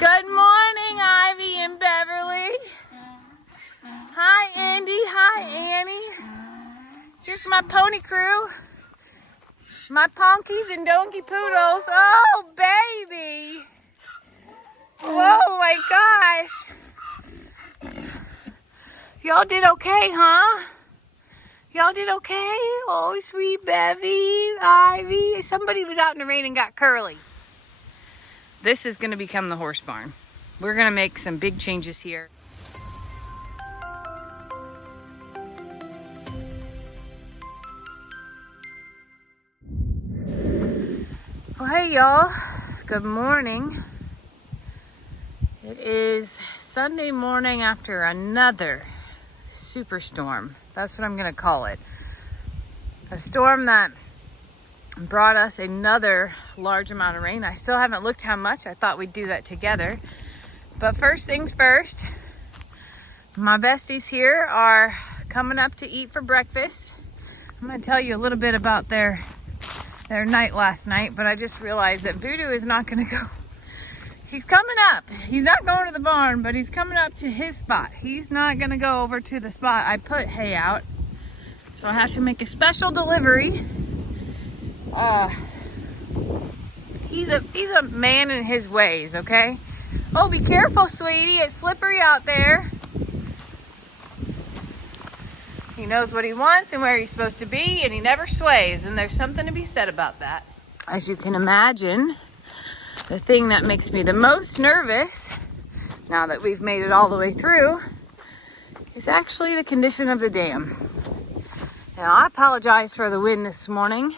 Good morning, Ivy and Beverly. Hi, Andy. Hi, Annie. Here's my pony crew. My ponkies and donkey poodles. Oh, baby. Whoa, my gosh. Y'all did okay, huh? Y'all did okay? Oh, sweet Bevy, Ivy. Somebody was out in the rain and got curly. This is going to become the horse barn. We're going to make some big changes here. Well, hey y'all, good morning. It is Sunday morning after another superstorm. That's what I'm going to call it. A storm that brought us another large amount of rain. I still haven't looked how much. I thought we'd do that together. But first things first, my besties here are coming up to eat for breakfast. I'm going to tell you a little bit about their night last night, but I just realized that Voodoo is not going to go. He's coming up. He's not going to the barn, but he's coming up to his spot. He's not going to go over to the spot I put hay out. So I have to make a special delivery. He's a man in his ways, okay? Oh, be careful, sweetie. It's slippery out there. He knows what he wants and where he's supposed to be, and he never sways, and there's something to be said about that. As you can imagine, the thing that makes me the most nervous, now that we've made it all the way through, is actually the condition of the dam. Now, I apologize for the wind this morning.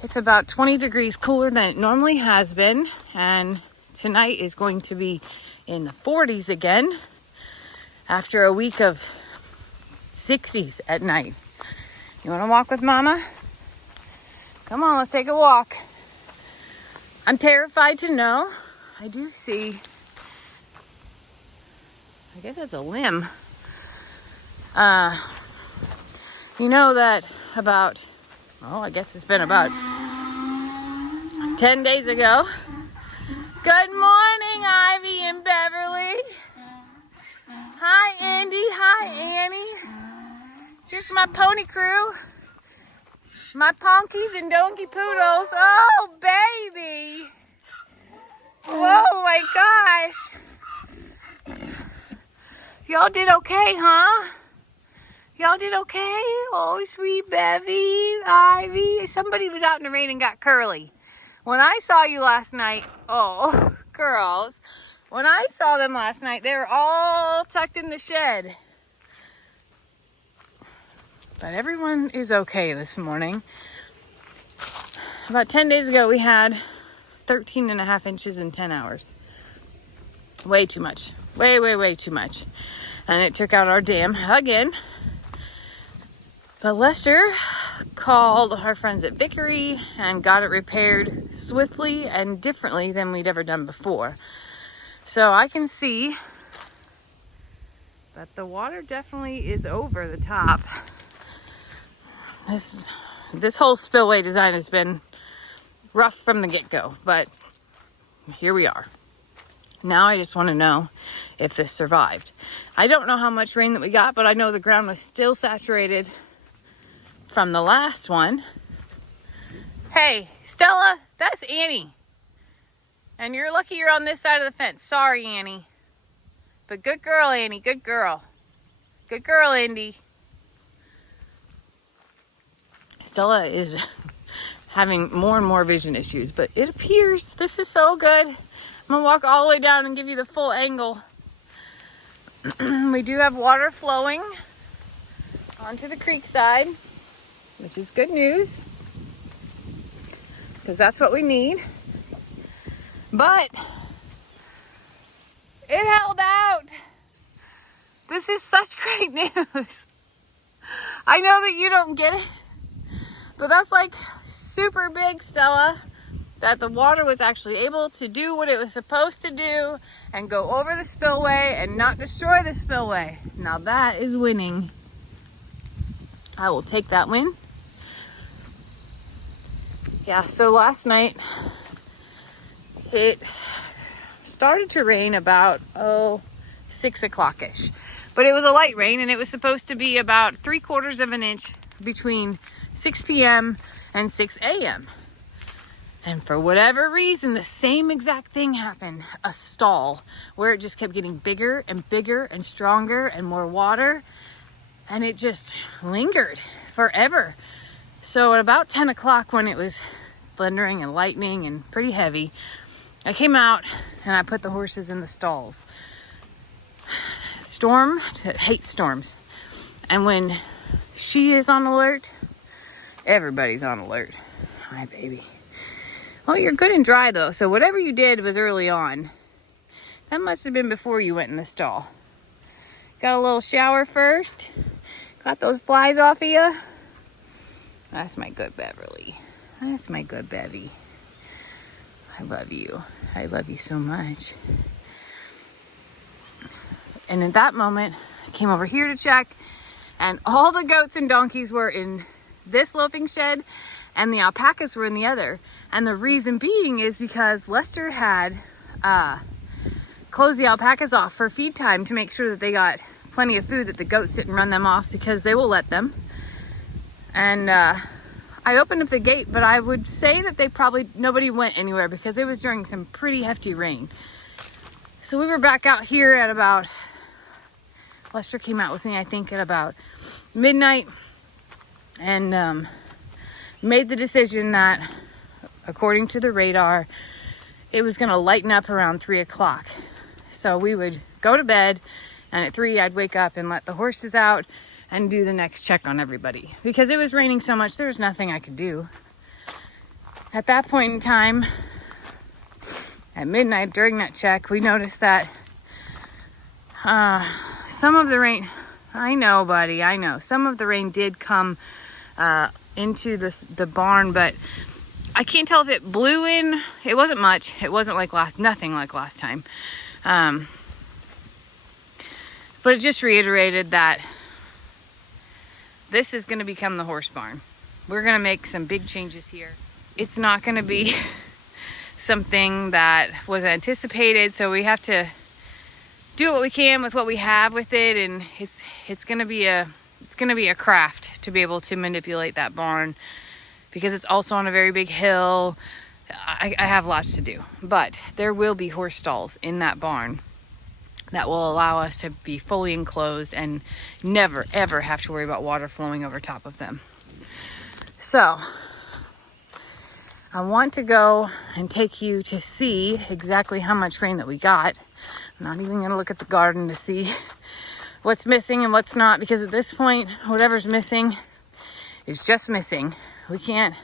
It's about 20 degrees cooler than it normally has been, and tonight is going to be in the 40s again after a week of 60s at night. You want to walk with Mama? Come on, let's take a walk. I'm terrified to know. I do see, I guess that's a limb. You know that about, I guess it's been about 10 days ago. Good morning, Ivy and Beverly. Hi, Andy. Hi, Annie. Here's my pony crew. My ponkies and donkey poodles. Oh, baby. Whoa, my gosh. Y'all did okay, huh? Y'all did okay? Oh, sweet Bevy, Ivy. Somebody was out in the rain and got curly. When I saw you last night, oh, girls, when I saw them last night, they were all tucked in the shed. But everyone is okay this morning. About 10 days ago, we had 13 and a half inches in 10 hours. Way too much. Way too much. And it took out our dam again. But Lester called our friends at Vickery and got it repaired swiftly and differently than we'd ever done before. So I can see that the water definitely is over the top. This whole spillway design has been rough from the get-go, but here we are. Now I just want to know if this survived. I don't know how much rain that we got, but I know the ground was still saturated from the last one. Hey, Stella, that's Annie. And you're lucky you're on this side of the fence. Sorry, Annie. But good girl, Annie. Good girl. Good girl, Indy. Stella is having more and more vision issues, but it appears this is so good. I'm gonna walk all the way down and give you the full angle. We do have water flowing onto the creek side, which is good news, because that's what we need. But it held out. This is such great news. I know that you don't get it, but that's like super big, Stella, that the water was actually able to do what it was supposed to do and go over the spillway and not destroy the spillway. Now that is winning. I will take that win. Yeah, so last night it started to rain about 6 o'clock-ish. But it was a light rain, and it was supposed to be about 3/4 of an inch between 6 p.m. and 6 a.m. And for whatever reason, the same exact thing happened. A stall where it just kept getting bigger and bigger and stronger and more water. And it just lingered forever. So at about 10 o'clock, when it was thundering and lightning and pretty heavy, I came out and I put the horses in the stalls. Storm hates storms. And when she is on alert, everybody's on alert. Hi, baby. Well, you're good and dry though, so whatever you did was early on. That must have been before you went in the stall. Got a little shower first. Got those flies off of you. That's my good Beverly. That's my good Bevy. I love you. I love you so much. And at that moment, I came over here to check, and all the goats and donkeys were in this loafing shed, and the alpacas were in the other. And the reason being is because Lester had closed the alpacas off for feed time to make sure that they got plenty of food, that the goats didn't run them off, because they will let them. And I opened up the gate, but I would say that nobody went anywhere because it was during some pretty hefty rain. So we were back out here at about, Lester came out with me, I think, at about midnight, and made the decision that, according to the radar, it was going to lighten up around 3 o'clock. So we would go to bed, and at 3 I'd wake up and let the horses out and do the next check on everybody. Because it was raining so much, there was nothing I could do. At that point in time, at midnight during that check, we noticed that some of the rain, I know, buddy, I know, some of the rain did come into the barn, but I can't tell if it blew in. It wasn't much. It wasn't like nothing like last time. But it just reiterated that this is going to become the horse barn. We're going to make some big changes here. It's not going to be something that was anticipated, so we have to do what we can with what we have with it, and it's going to be a craft to be able to manipulate that barn, because it's also on a very big hill. I have lots to do, but there will be horse stalls in that barn that will allow us to be fully enclosed and never ever have to worry about water flowing over top of them. So I want to go and take you to see exactly how much rain that we got. I'm not even going to look at the garden to see what's missing and what's not, because at this point, whatever's missing is just missing. We can't,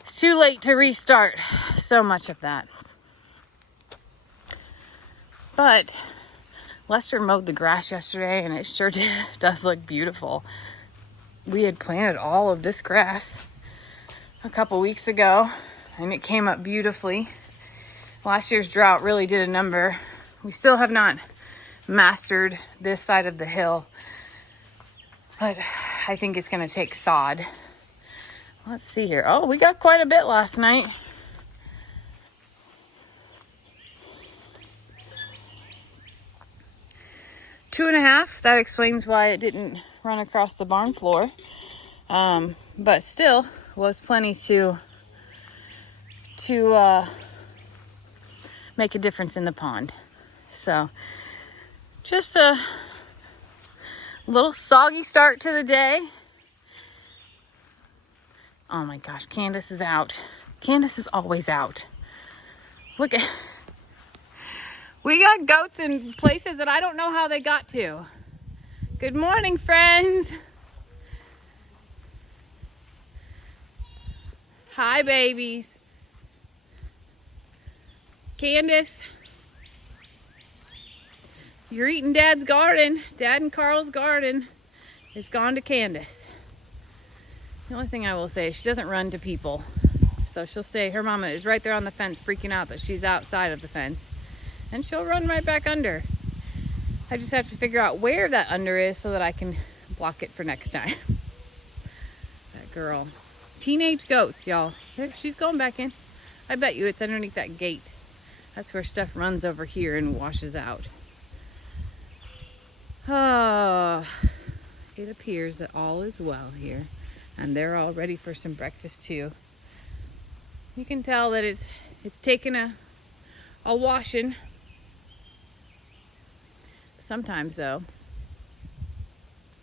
it's too late to restart so much of that. But Lester mowed the grass yesterday, and it sure does look beautiful. We had planted all of this grass a couple weeks ago, and it came up beautifully. Last year's drought really did a number. We still have not mastered this side of the hill, but I think it's going to take sod. Let's see here. Oh, we got quite a bit last night. Two and a half. That explains why it didn't run across the barn floor. But still was plenty to make a difference in the pond. So just a little soggy start to the day. Oh my gosh, Candace is out. Candace is always out. Look at, we got goats in places that I don't know how they got to. Good morning, friends. Hi, babies. Candace, you're eating Dad's garden. Dad and Carl's garden is gone to Candace. The only thing I will say is she doesn't run to people. So she'll stay. Her mama is right there on the fence freaking out that she's outside of the fence. And she'll run right back under. I just have to figure out where that under is so that I can block it for next time. That girl. Teenage goats, y'all. She's going back in. I bet you it's underneath that gate. That's where stuff runs over here and washes out. Oh, it appears that all is well here. And they're all ready for some breakfast too. You can tell that it's taken a washing. Sometimes though,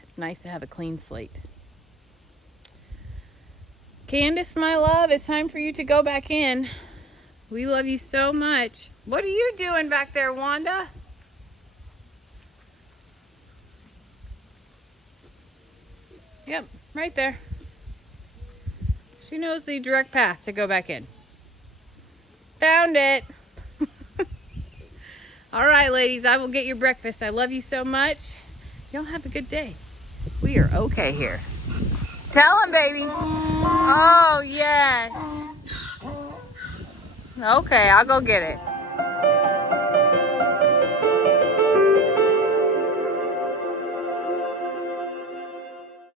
it's nice to have a clean slate. Candace, my love, it's time for you to go back in. We love you so much. What are you doing back there, Wanda? Yep, right there. She knows the direct path to go back in. Found it. All right, ladies, I will get your breakfast. I love you so much. Y'all have a good day. We are okay here. Tell him, baby. Oh, yes. Okay, I'll go get it.